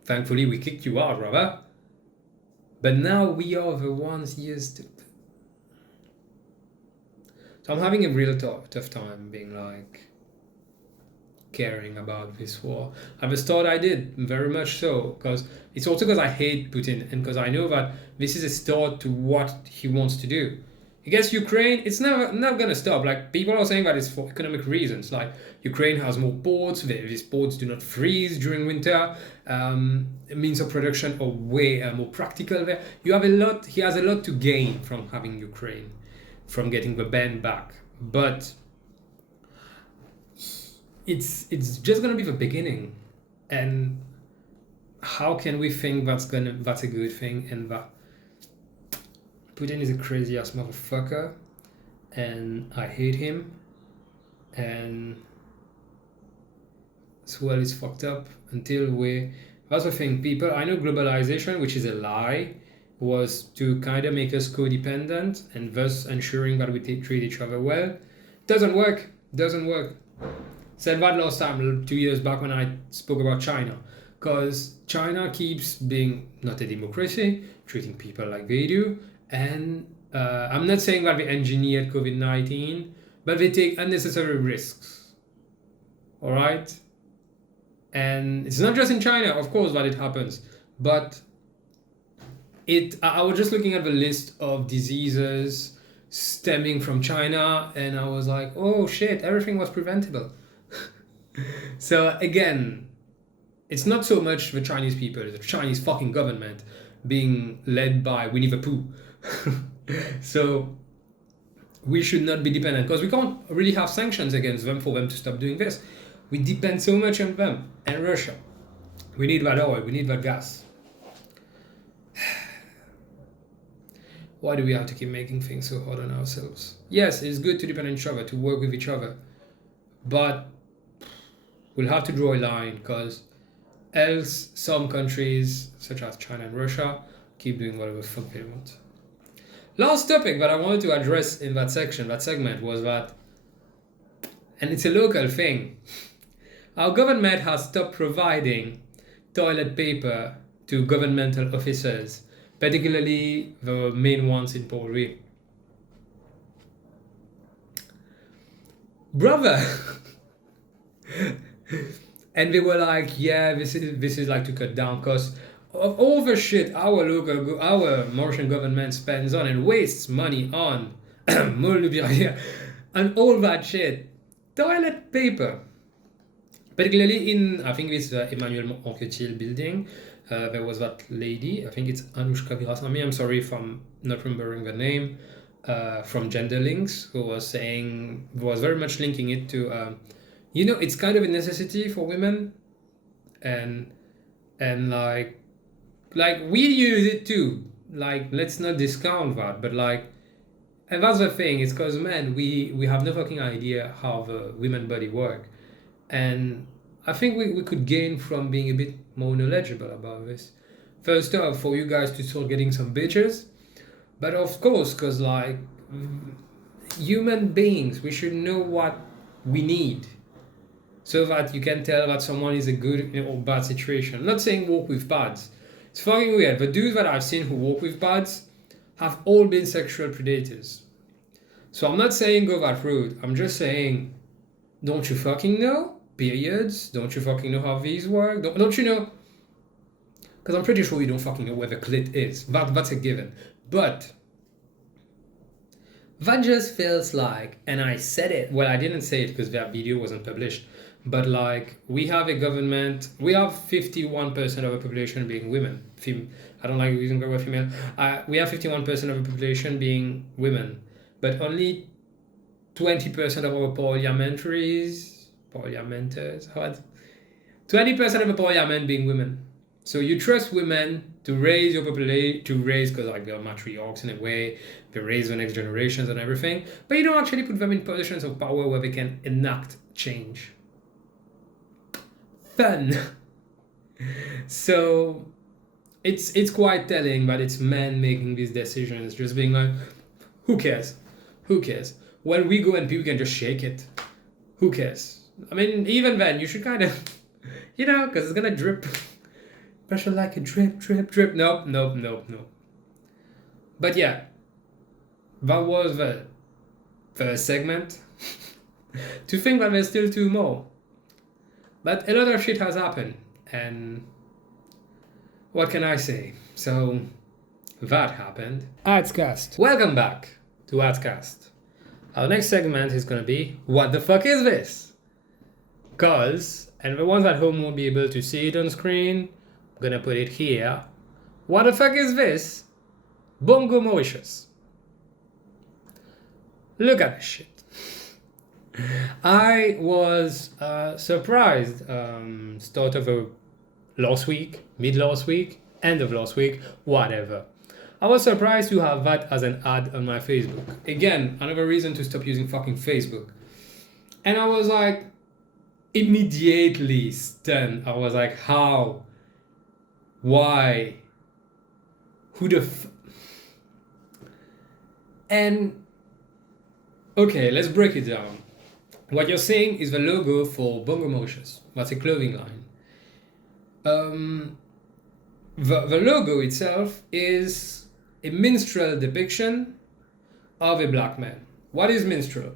Thankfully, we kicked you out, brother. But now we are the ones used to. So I'm having a real tough time being like caring about this war. At the start I did, very much so, because it's also because I hate Putin, and because I know that this is a start to what he wants to do. He gets Ukraine, it's never gonna stop. Like, people are saying that it's for economic reasons. Like, Ukraine has more ports, these ports do not freeze during winter, means of production are way more practical there. You have a lot, he has a lot to gain from having Ukraine, from getting the band back. But it's just gonna be the beginning, and how can we think that's a good thing? And that Putin is a crazy ass motherfucker, and I hate him, and as well is fucked up until that's the thing. People, I know globalization, which is a lie, was to kind of make us codependent and thus ensuring that we treat each other well. Doesn't work. Said that last time 2 years back when I spoke about China, because China keeps being not a democracy, treating people like they do, and I'm not saying that they engineered COVID-19, but they take unnecessary risks. All right, and it's not just in China, of course, that it happens, but I was just looking at the list of diseases stemming from China, and I was like, oh shit, everything was preventable. So again, it's not so much the Chinese people, it's the Chinese fucking government being led by Winnie the Pooh. So we should not be dependent, because we can't really have sanctions against them for them to stop doing this. We depend so much on them and Russia. We need that oil, we need that gas. Why do we have to keep making things so hard on ourselves? Yes, it's good to depend on each other, to work with each other, but we'll have to draw a line, because else some countries, such as China and Russia, keep doing whatever the fuck they want. Last topic that I wanted to address in that segment was that, and it's a local thing, our government has stopped providing toilet paper to governmental officers, particularly the main ones in Port Louis. Brother! And they were like, yeah, this is like to cut down costs of all the shit our Mauritian government spends on and wastes money on, and all that shit. Toilet paper. Particularly in, I think this Emmanuel Anquetil building, there was that lady, I think it's Anushka Virasamy, I'm sorry if I'm not remembering the name, from Gender Links, who was very much linking it to, it's kind of a necessity for women, and like we use it too. Like, let's not discount that, but like, and that's the thing. It's because, man, we have no fucking idea how the women body work, and I think we could gain from being a bit more knowledgeable about this. First off, for you guys to start getting some bitches, but of course, because like human beings, we should know what we need, so that you can tell that someone is a good or bad situation. I'm not saying walk with bads. It's fucking weird. The dudes that I've seen who walk with bads have all been sexual predators. So I'm not saying go that route. I'm just saying, don't you fucking know periods? Don't you fucking know how these work? Don't you know? Because I'm pretty sure you don't fucking know where the clit is. That's a given. But that just feels like, and I said it, well, I didn't say it because that video wasn't published, but like, we have a government, we have 51% of the population being women. I don't like using the word female. We have 51% of the population being women, but only 20% of our parliamenters, 20% of the parliament being women. So you trust women to raise your population, because like they're matriarchs in a way, they raise the next generations and everything, but you don't actually put them in positions of power where they can enact change. Fun. So it's quite telling that it's men making these decisions, just being like, who cares? Who cares? When we go and people can just shake it. Who cares? I mean, even then, you should kind of, because it's gonna drip. Pressure like a drip, drip, drip. Nope. But yeah, that was the first segment. To think that there's still 2 more. But a lot of shit has happened, and what can I say? So that happened. Adscast. Welcome back to Adscast. Our next segment is gonna be, what the fuck is this? And the ones at home won't be able to see it on screen, I'm gonna put it here. What the fuck is this? Bongo Mauritius. Look at this shit. I was surprised start of last week, mid last week, end of last week, whatever. I was surprised to have that as an ad on my Facebook. Again, another reason to stop using fucking Facebook. And I was like, immediately stunned. I was like, how? Why? Who the And okay, let's break it down. What you're seeing is the logo for Bongo Mauritius. That's a clothing line. The logo itself is a minstrel depiction of a black man. What is minstrel?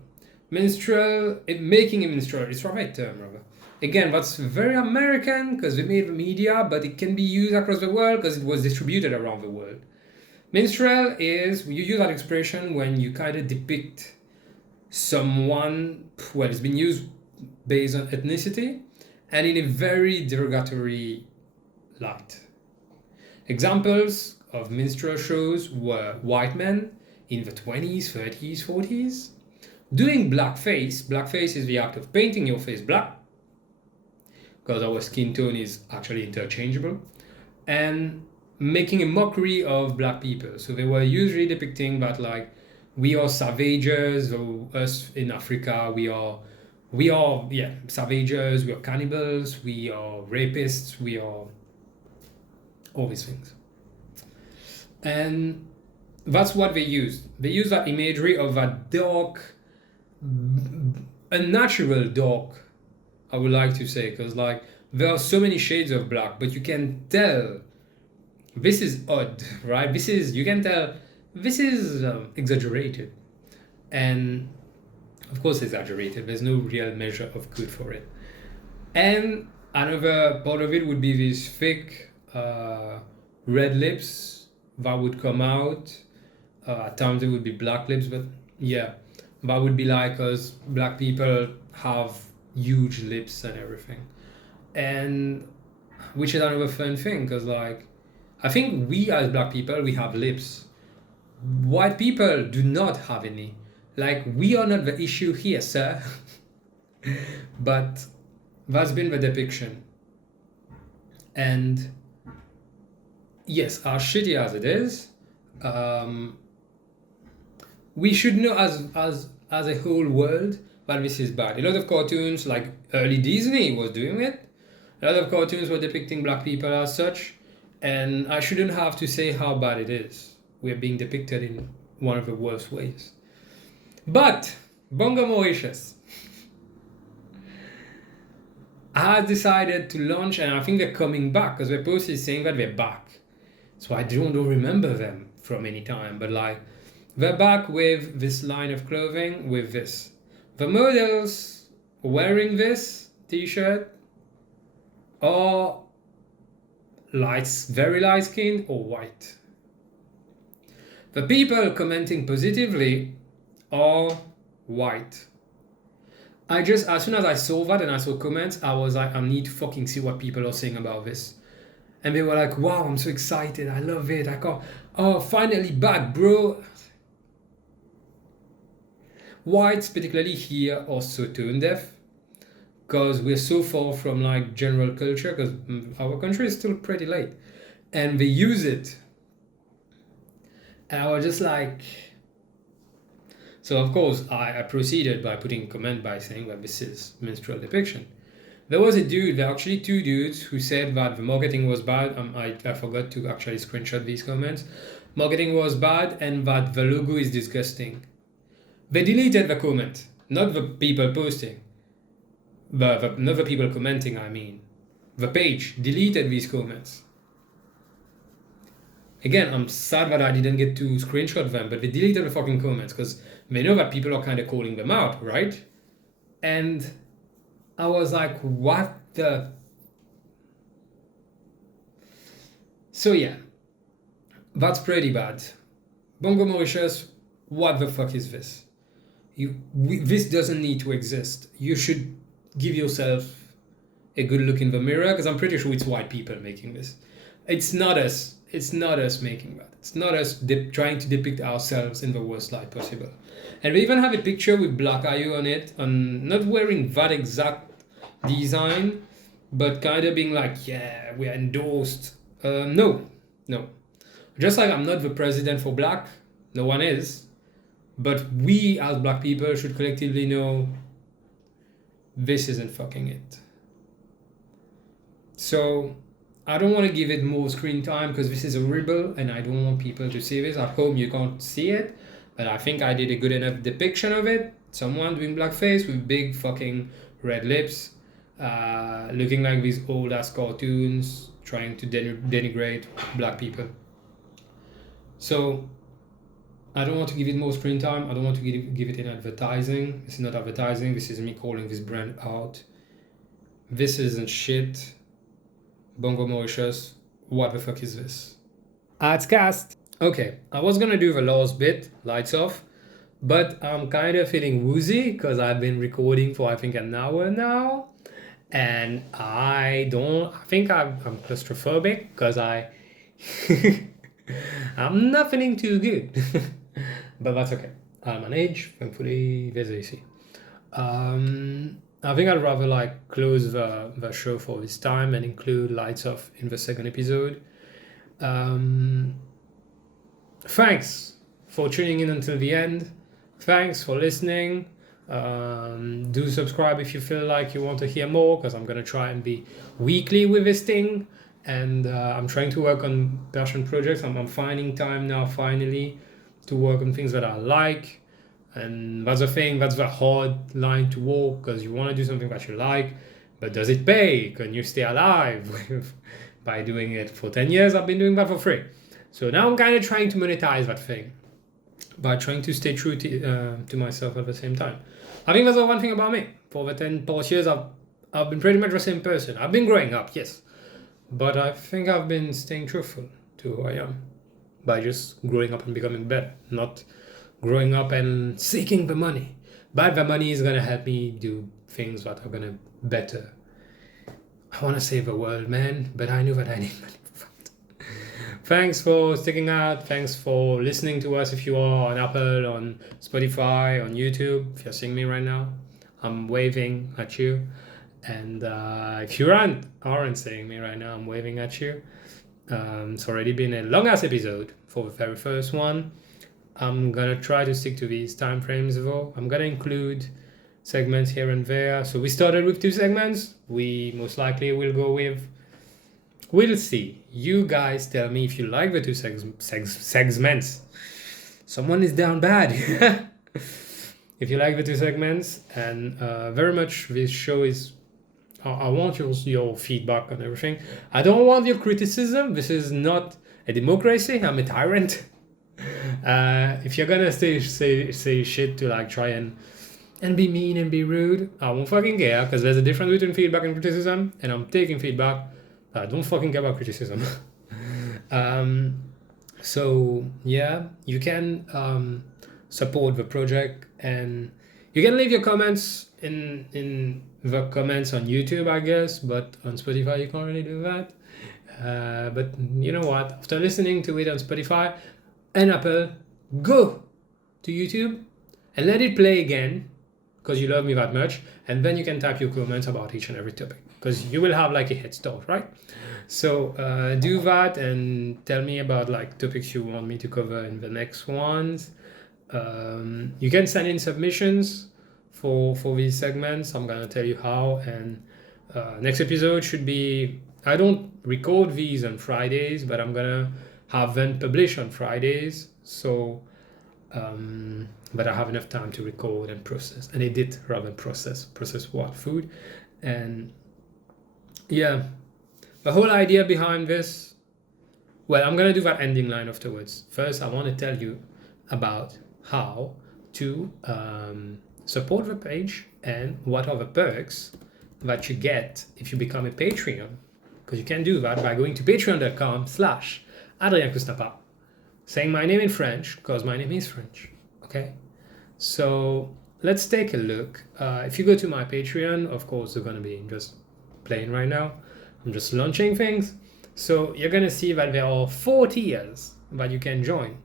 Making a minstrel, it's the right term, rather. Again, that's very American because we made the media, but it can be used across the world because it was distributed around the world. Minstrel is, you use that expression when you kind of depict someone, well, it's been used based on ethnicity and in a very derogatory light. Examples of minstrel shows were white men in the 20s, 30s, 40s, doing blackface. Blackface is the act of painting your face black, because our skin tone is actually interchangeable, and making a mockery of black people. So they were usually depicting that like, we are savages, or us in Africa, we are savages, we are cannibals, we are rapists, we are all these things. And that's what they used. They used that imagery of that dark, unnatural dark, I would like to say, because like there are so many shades of black, but you can tell this is odd, right? You can tell this is exaggerated. And of course exaggerated, there's no real measure of good for it. And another part of it would be these thick red lips that would come out. At times it would be black lips, but yeah, that would be like, because black people have huge lips and everything. And which is another fun thing, because like, I think we as black people, we have lips. White people do not have any. Like, we are not the issue here, sir. But that's been the depiction. And yes, as shitty as it is, we should know as a whole world that this is bad. A lot of cartoons, like early Disney was doing it. A lot of cartoons were depicting black people as such. And I shouldn't have to say how bad it is. We're being depicted in one of the worst ways. But Bongo Mauritius has decided to launch, and I think they're coming back, because their post is saying that they're back. So I don't remember them from any time, but like, they're back with this line of clothing, with this. The models wearing this t-shirt are very light skinned or white. The people commenting positively are white. As soon as I saw that and I saw comments, I was like, I need to fucking see what people are saying about this. And they were like, wow, I'm so excited, I love it, finally back, bro. Whites, particularly here, are so tone deaf because we're so far from like general culture, because our country is still pretty late, and they use it. And I was just like, so of course I proceeded by putting a comment by saying that this is minstrel depiction. There was actually two dudes who said that the marketing was bad. I forgot to actually screenshot these comments. Marketing was bad and that the logo is disgusting. They deleted the comment, not the people posting. Not the people commenting, I mean. The page deleted these comments. Again, I'm sad that I didn't get to screenshot them, but they deleted the fucking comments because they know that people are kind of calling them out, right? And I was like, what the... So yeah, that's pretty bad. Bongo Mauritius, what the fuck is this? This doesn't need to exist. You should give yourself a good look in the mirror, because I'm pretty sure it's white people making this. It's not us. It's not us making that. It's not us trying to depict ourselves in the worst light possible. And we even have a picture with black eye on it, on not wearing that exact design, but kind of being like, yeah, we are endorsed. No. Just like I'm not the president for black, no one is. But we as black people should collectively know this isn't fucking it. So I don't want to give it more screen time because this is horrible and I don't want people to see this. At home you can't see it, but I think I did a good enough depiction of it. Someone doing blackface with big fucking red lips, looking like these old ass cartoons, trying to denigrate black people. So I don't want to give it more screen time. I don't want to give it in advertising. This is not advertising. This is me calling this brand out. This isn't shit. Bongo Mauritius, what the fuck is this? Adscast. Okay, I was gonna do the last bit, lights off, but I'm kind of feeling woozy because I've been recording for I think an hour now, and I think I'm claustrophobic because I'm not feeling too good. But that's okay. I'll manage. Thankfully, there's AC. I think I'd rather like close the show for this time and include lights off in the second episode. Thanks for tuning in until the end. Thanks for listening. Do subscribe if you feel like you want to hear more, because I'm gonna try and be weekly with this thing. And I'm trying to work on passion projects. I'm finding time now finally to work on things that I like. And that's the thing, that's the hard line to walk, because you want to do something that you like, but does it pay? Can you stay alive by doing it? For 10 years, I've been doing that for free. So now I'm kind of trying to monetize that thing by trying to stay true to myself at the same time. I think that's the one thing about me. For the 10 plus years, I've been pretty much the same person. I've been growing up, yes. But I think I've been staying truthful to who I am by just growing up and becoming better, not growing up and seeking the money. But the money is going to help me do things that are going to better. I want to save the world, man, but I know that I need money for that. Thanks for sticking out. Thanks for listening to us if you are on Apple, on Spotify, on YouTube. If you're seeing me right now, I'm waving at you. And if you aren't seeing me right now, I'm waving at you. It's already been a long-ass episode for the very first one. I'm gonna try to stick to these time frames though. I'm gonna include segments here and there. So we started with 2 segments. We most likely will go with... We'll see. You guys tell me if you like the 2 segments. Someone is down bad. If you like the 2 segments, and very much this show is... I want your feedback on everything. I don't want your criticism. This is not a democracy. I'm a tyrant. If you're gonna say shit to like try and be mean and be rude, I won't fucking care, because there's a difference between feedback and criticism, and I'm taking feedback Don't fucking care about criticism. So yeah, you can support the project, and you can leave your comments in the comments on YouTube, I guess, but on Spotify you can't really do that. But you know what? After listening to it on Spotify and Apple, go to YouTube and let it play again, because you love me that much, and then you can type your comments about each and every topic, because you will have like a head start, right? So do that and tell me about like topics you want me to cover in the next ones. You can send in submissions for these segments. I'm gonna tell you how, and next episode should be, I don't record these on Fridays, but I'm gonna have them published on Fridays, so but I have enough time to record and process and edit, rather than process what? Food. And yeah, the whole idea behind this, well, I'm gonna do that ending line afterwards. First, I want to tell you about how to support the page and what are the perks that you get if you become a Patreon, because you can do that by going to patreon.com/Adrien Cousnapa, saying my name in French, because my name is French. Okay, so let's take a look. If you go to my Patreon, of course, they're gonna be just playing right now. I'm just launching things. So you're gonna see that there are 4 tiers that you can join.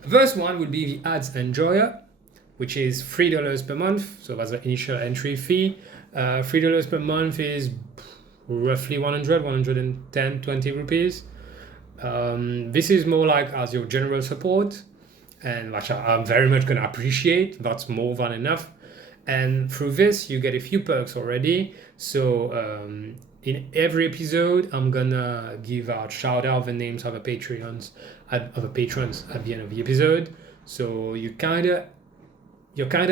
The first one would be the Ads Enjoyer, which is $3 per month. So that's the initial entry fee. $3 per month is roughly 110, 20 rupees. This is more like as your general support, and which I'm very much gonna appreciate. That's more than enough. And through this, you get a few perks already. So in every episode, I'm gonna give out, shout out the names of the patrons at the end of the episode. So you're kind of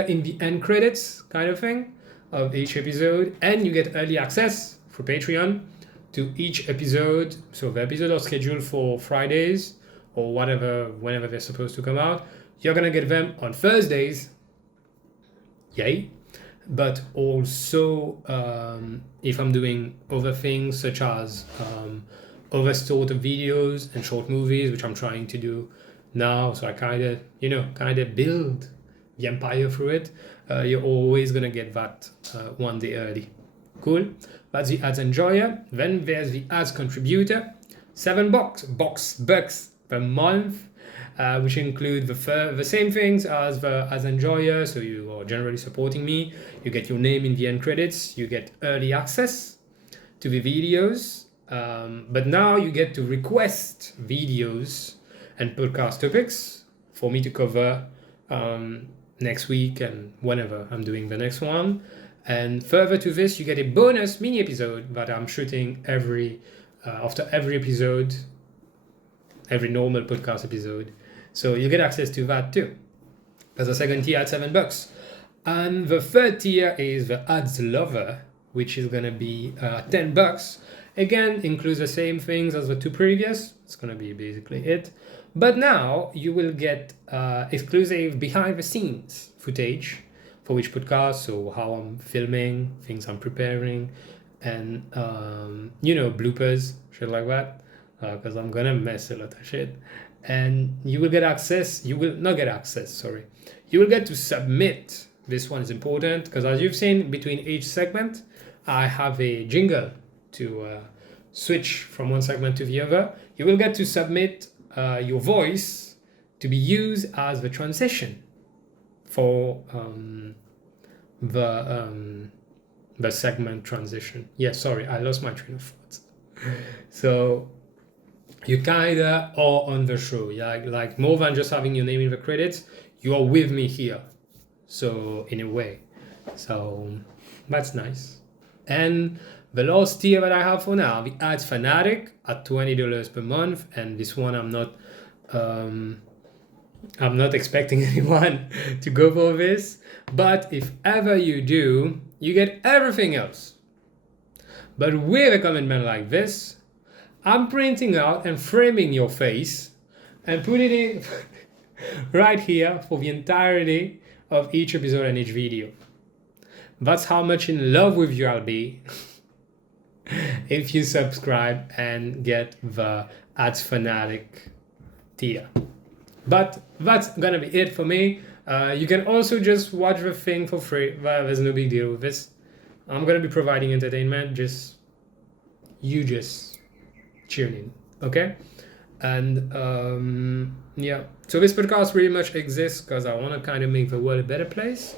in the end credits kind of thing of each episode, and you get early access for Patreon to each episode. So the episodes are scheduled for Fridays or whenever they're supposed to come out. You're gonna get them on Thursdays. Yay. But also if I'm doing other things such as other sort of videos and short movies, which I'm trying to do now, so I kind of build the empire through it, you're always gonna get that one day early. Cool. That's the Ads Enjoyer. Then there's the Ads Contributor, $7 per month, which include the same things as the Ads Enjoyer. So you are generally supporting me. You get your name in the end credits. You get early access to the videos. But now you get to request videos and podcast topics for me to cover next week and whenever I'm doing the next one. And further to this, you get a bonus mini episode that I'm shooting after every episode, every normal podcast episode. So you get access to that too. There's a second tier at $7. And the third tier is the Ads Lover, which is going to be $10. Again, includes the same things as the 2 previous. It's going to be basically it. But now you will get exclusive behind the scenes footage for each podcast. So how I'm filming, things I'm preparing, and bloopers, shit like that. Because I'm gonna mess a lot of shit. And you will get access, you will not get access, sorry. You will get to submit. This one is important because as you've seen between each segment, I have a jingle to switch from one segment to the other. You will get to submit your voice to be used as the transition for the segment transition. Yeah, sorry, I lost my train of thoughts. So you kinda are on the show. Yeah, like more than just having your name in the credits, you are with me here. So in a way, so that's nice. And the last tier that I have for now, the Ads Fanatic at $20 per month, and this one I'm not expecting anyone to go for this, but if ever you do, you get everything else. But with a commitment like this, I'm printing out and framing your face and putting it right here for the entirety of each episode and each video. That's how much in love with you I'll be. if you subscribe and get the Ads Fanatic tier. But that's gonna be it for me. You can also just watch the thing for free. There's no big deal with this. I'm gonna be providing entertainment. Just tune in, okay? And yeah, so this podcast really much exists because I want to kind of make the world a better place,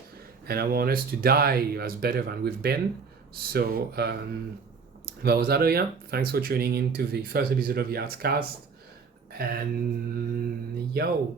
and I want us to die as better than we've been. So that was Adrien. Thanks for tuning in to the first episode of the Adscast, and yo.